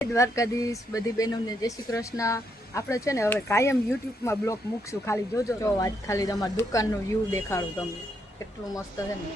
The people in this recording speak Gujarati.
દ્વારકાધીશ બધી બહેનોને જય શ્રી કૃષ્ણ। આપણે છે ને હવે કાયમ યુટ્યુબમાં બ્લોગ મૂકશું, ખાલી જોજો। જો આજ ખાલી તમારી દુકાનનો વ્યૂ દેખાડું તમને, કેટલું મસ્ત છે ને।